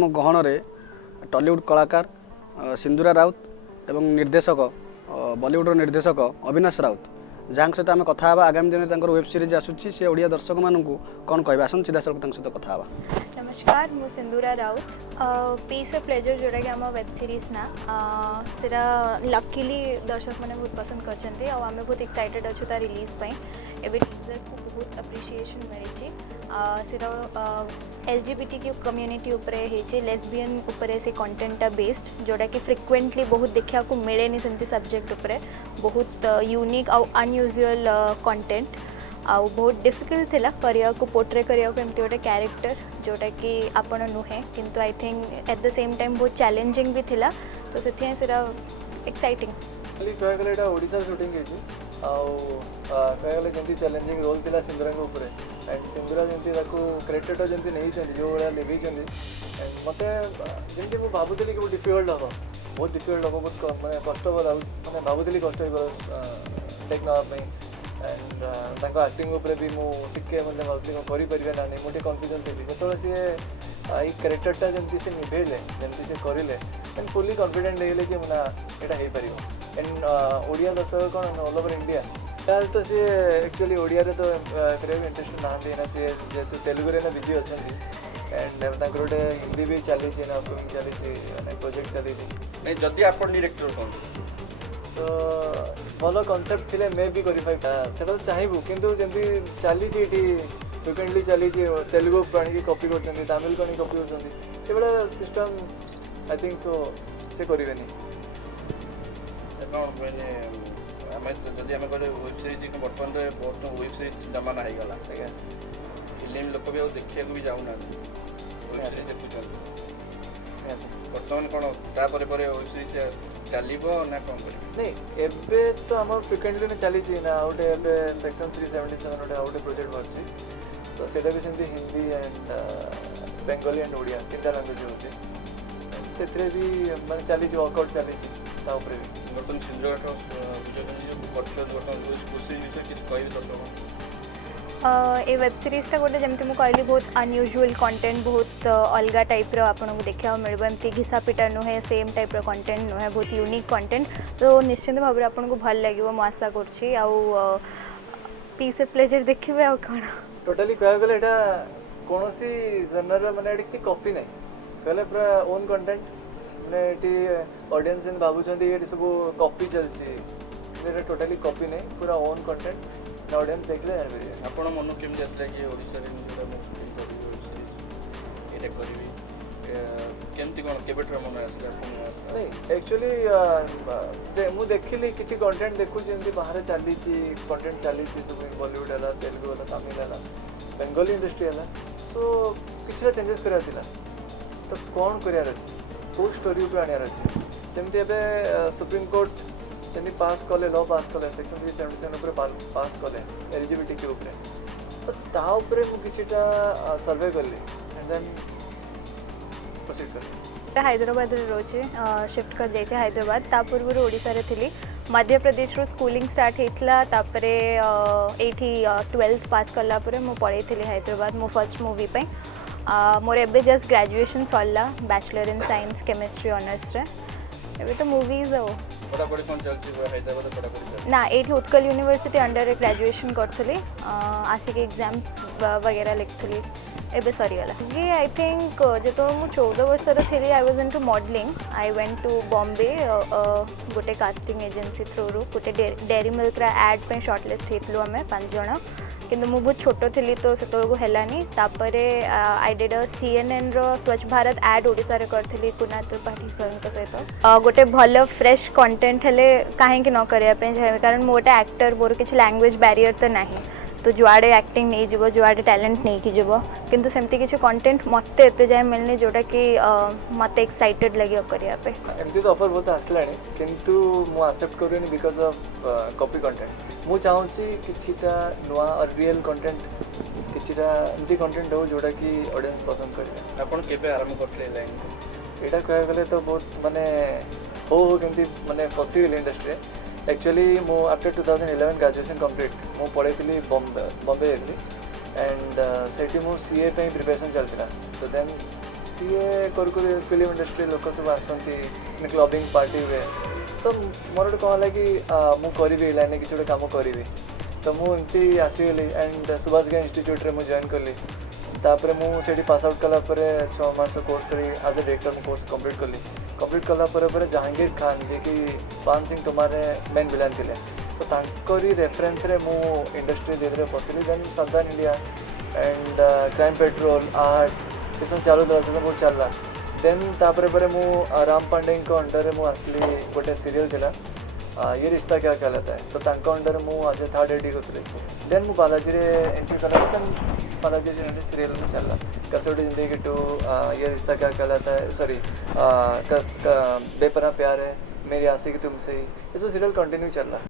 कार्यक्रम गहन टॉलीवुड कलाकार सिंदूरा राउत एवं निर्देशक बॉलीवुड निर्देशक अविनाश राउत जहाँ सहित आम कथा आगामी दिन में वेब सीरीज आसूसी सी ओडिया दर्शक मानू कौन कह आसन सीधा सड़क सहित कथा। नमस्कार मु सिंदूरा राउत पीस ऑफ प्लेजर जोटा कि आम वेब सीरीज ना सेटा लकीली दर्शक मैंने बहुत पसंद करछन्ते और आम बहुत एक्साइटेड अच्छु ता रिलीज पाई एबे टीजर को बहुत अप्रिशिएशन मिली सेटा एलजीबीटी कम्युनिटी उपरे हेचे लेस्बियन उपरे से कंटेंटा बेस्ड जोटा कि फ्रिक्वेंटली बहुत देखा को मिलेनी सेमती सब्जेक्ट उपरे बहुत यूनिक और अनयूजुअल कंटेंट आउ बहुत डिफिकल्ट थिला करिया को पोर्ट्रे करिया को एमती गोटे कैरेक्टर जोटा कि आपण नुहे किंतु I think at the same time बहुत चैलेंजिंग भी थिला तो सेथिया सेरा एक्साइटिंग खाली कह गले एटा ओडिसा शूटिंग हेची आउ कह गले जंती चैलेंजिंग रोल थिला सिंदूरा के ऊपर एंड सिंदूरा जंती ताको क्रेडिट जंती नहीं छथि जो वाला लेबी छथि एंड मते जंती मु भाबुतली कि डिफिकल्ट हो बहुत डिफिकल्ट हो बहुत माने कष्ट हो माने भाबुतली कष्ट हो टेक ना पे एंड ताको एक्टिंग ऊपर भी मु टिके मतलब भाबुतली को करि परिबे ना नहीं मोटे कॉन्फिडेंस थी जतले से आई कैरेक्टरटा जंती से निभेले जंती से करिले एंड फुली कॉन्फिडेंट लेले कि मना एटा हे परिबो एंड ओडिया दर्शक कौन ऑल ओवर इंडिया ताल तो सी एक्चुअली ओडिया रे तो करे इंटरेस्ट ना देना सी जेतु तेलुगु रे ना बिजी अछंती एंड ताकर गोटे हिंदी भी चली छी ना फिल्म चली छी माने प्रोजेक्ट चली छी नहीं जदी आपण डायरेक्टर कोन तो भलो कांसेप्ट थिले मे भी करि फाइ सेटा चाहिबु किंतु जंती चली छी एठी फ्रिक्वेंटली चली छी तेलुगु प्राणी की कॉपी करछंती तमिल कोनी कॉपी करछंती से बड़ा सिस्टम आई थिंक सो से करिवेनी कौन मैंने आम जदि आम कहे वेब सीरीज बर्तमान बहुत वेब सीरीज जमाना हो गला ठीक है फिल्म लोक भी देखा भी जाऊना वेब सीरीज देखुं बर्तमान कौन तापर वेब सीरीज चलो ना कौन कर नहीं एबे तो आम फ्रिक्वेंटली चली ना गोटे सेक्शन 377 गोटे प्रोजेक्ट बाहर तो सेटा भी सेमती हिंदी एंड बेंगली एंड ओडिया तीनटा लैंग्वेज होती से भी मैंने चली वर्कआउट चली बर्तमान सिंधुघाट ए वेब सीरीजटा गोटे जमी मुझे कहली बहुत अनयूजुअल कंटेंट बहुत अलग टाइप आपको देखा मिले एमती घिसा पिटा नुहे सेम टाइप कंटेंट नुहे बहुत यूनिक कंटेंट तो निश्चिंत भाव में आपको भल लगे मु आशा करुँची पीस ऑफ प्लेजर देखिए आ कौन टोटाली कह गले एटा कौन सी जनर माने किसी कॉपी नहीं कहले पूरा ओन कंटेंट माने एटी ऑडियंस इन भाबुचंदी ये सब कॉपी चलची मेरे टोटाली कॉपी नहीं पूरा ओन कंटेंट ऑडियंस देखले जान बे आपण मन केमती आसला कि ओडिसा रे जोटा मु फिल्म करी एटा करबी केमती कोन केबेटर मन आसला नहीं एक्चुअली मु देखिली किछि कंटेंट देखु जेंती बाहर चली छी कंटेंट चली छी सब बॉलीवुड वाला तेलुगु वाला तमिल वाला बेंगली इंडस्ट्री वाला तो किछि चेंजेस करा दिला तो कौन करियार अछि को स्टोरी ऊपर आनियार अछि जेमती एबे सुप्रीम कोर्ट जनी पास कले लॉ पास कले सेक्शन 377 ऊपर पास कले एलजीबीटी के ऊपर तो ता ऊपर मु किछिटा सर्वे करली एंड देन प्रोसीड करली हैदराबाद रोचे शिफ्ट कर जाइए हैदराबाद ता पूर्व ओडिसा रे थिली मध्य प्रदेश रो स्कूलिंग स्टार्ट हेतला तापरे एठी 12th पास करला परे मु पढ़ी थिली हैदराबाद मो फर्स्ट मूवी पे मोर एबे जस्ट ग्रेजुएशन सरला bachelor in science chemistry honours रे एबे तो मूवीज हो पढ़ा पढ़ी कोन चलती हैदराबाद पढ़ा पढ़ी ना एठी उत्कल यूनिवर्सिटी अंडर ग्रेजुएशन करथली आसिक एग्जाम्स वगैरह लिखथली एबे सरीगला ये आई थिंक जो मु 14 वर्षर थी I was into modelling I went to Bombay गोटे कास्टिंग एजेंसी थ्रू गोटे डेयरी मिल्क एड पे शॉर्टलिस्ट हेतलु आम 5 जण किंतु मु बहुत छोट थी तो से हेलानी तापरे आई डिड CNN रो स्वच्छ भारत एड ओडिसा रे करथली कुना त्रिपाठी सर सहित गोटे भल फ्रेश कंटेंट हेले काहे कि न करिया पे कारण मु गोटे एक्टर मोर किछ लैंग्वेज बैरियर तो नहीं तो जुआड़े एक्टिंग नहीं जीव जुआड़े टैलेंट नहीं कि जीव किंतु सेमती किसी कंटेंट मते एते जाय मिलने जोटा कि मते एक्साइटेड लगे करिया पे एमती तो ऑफर बहुत आसलानी किंतु मु एक्सेप्ट करूनी बिकॉज ऑफ कॉपी कंटेंट मु चाहूची किछिटा नुआ और रियल कंटेंट किछिटा एमती कंटेंट हो जोटा कि ऑडियंस पसंद करे आपण केबे आरंभ करले लाइन एटा कह गले तो बहुत माने हो केमती माने पॉसिबल इंडस्ट्री एक्चुअली मु आफ्टर 2011 ग्रेजुएशन कंप्लीट मु पढ़ी थी बॉम्बे एंड सेठी मु सीए पे प्रिपरेशन चलता तो देन सीए करू फिल्म इंडस्ट्री लोक सब आसती क्लबिंग पार्टी हुए तो मोर गोटे कौन है कि मुझे लाइन किसी गोटे कम करी तो मुझे आसीगली एंड सुभाष इंस्टीट्यूट रे जॉइन कली तापर मुझे पास आउट कलापर 6 मास कोर्स करी एज ए डायरेक्टर मु कोर्स कंप्लीट कलापर जहांगीर खान जी कि पान सिंह तोमार मेन विलेन थे तो तांकरी रेफरेंस रे मु इंडस्ट्री धीरे धीरे पशिली देन सावधान India and crime petrol art ये सब चालू था बहुत चलला देन तापर पर मु राम पांडे को अंडर में आसली गोटे सीरियल थिला ये रिश्ता क्या कहलाता है तो तांका अंडर मु आज थर्ड एडी करते देन मु बालाजी रे एंट्री कला देन बालाजी रे सीरियल में चलला कसौटी जिंदगी 2 ये रिश्ता क्या कहलाता है सॉरी बेपना प्यार है मेरी आशिकी तुमसे ही ये सब सीरियल कंटिन्यू चल रहा